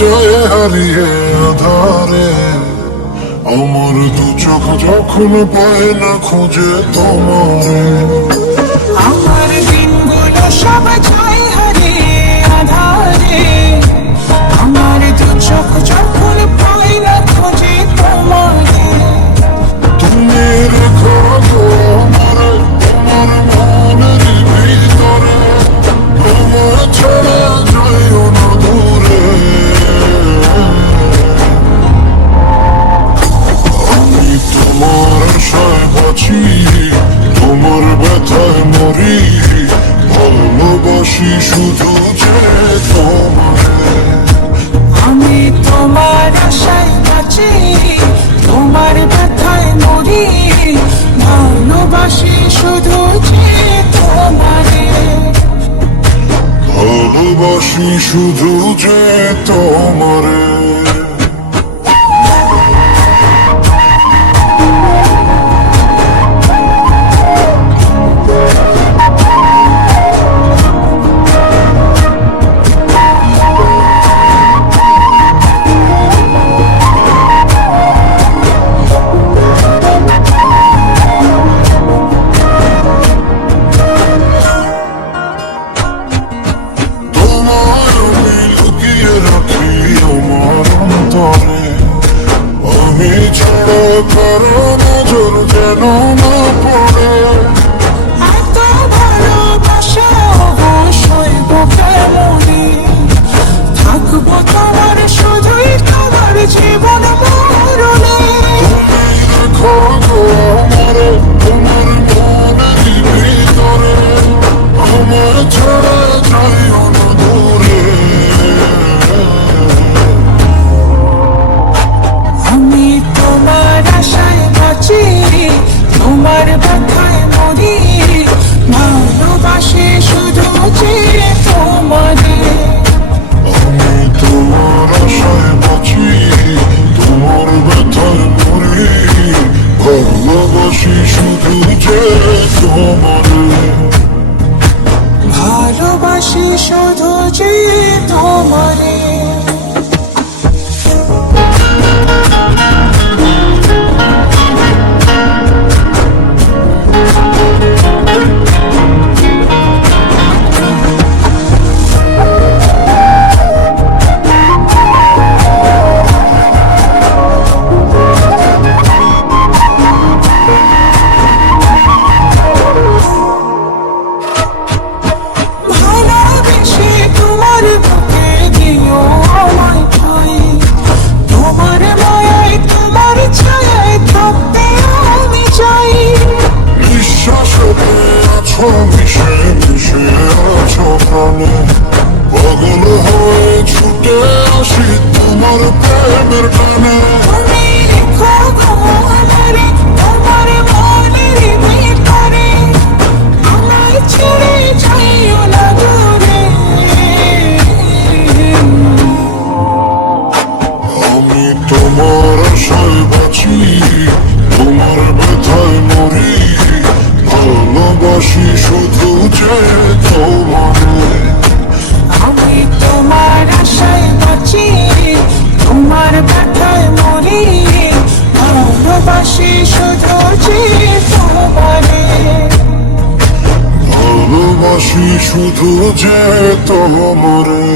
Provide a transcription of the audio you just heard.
যায় হারিয়ে আধারে। আমার দু চোখ যখন পায় না খুঁজে তোমারে, আমার দিনগুলো সব যায় হারিয়ে আধারে। আমার দু চোখ যখন পায় না খুঁজে তোমারে। তুমি রেখো গো আমারে তোমার মনের ভিতরে, তোমার ছাড়া যাইও না দূরে। আমি তোমার আশায় বাঁচি, তোমার ব্যথায় মরি, ভালোবাসি শুধু যে তোমারে। আমি তোমার আশায় বাঁচি, তোমার ব্যথায় মরি, ভালোবাসি শুধু যে তোমারে। ভালোবাসি শুধু যে তোমারে। আমি ছাড়া কারো নজর যেন না পড়ে। এত ভালোবাসা অবশ্যই বুকে মনে, থাকবো তোমার শুধুই তোমার জীবন মরণে। তুমি রেখো গো আমারে তোমার মনের ভিতরে, আমার ছাড়া যাইও না দূরে। আমি তোমার আশায় বাঁচি, তোমার ব্যথায় মরি, ভালোবাসি শুধু যে তোমারে। আমি তোমার আশায় বাঁচি, তোমার ব্যথায় মরি, ভালোবাসি শুধু যে তোমারে। ভালোবাসি শুধু যে তোমারে। ভালোবেসে তোমার বুকে দিও আমায় ঠাঁই, তোমার মায়ায় তোমার ছায়ায় থাকতে আমি চাই। বিশ্বাসতে আছো মিশে মিশে আছো প্রাণে, পাগল হয়ে ছুটে আসি তোমার প্রেমের টানে। তুমি রেখো গো আমারে তোমার মনের ভিতরে, আমায় ছেড়ে যাইও না দূরে। আমি তোমার আশায় বাঁচি, তোমার ব্যথায় মরি, ভালোবাসি শুধু যে তোমারে। আমি তোমার আশায় বাঁচি, তোমার ব্যথায় মরি, ভালোবাসি শুধু যে তোমারে। ভালোবাসি শুধু যে তোমারে।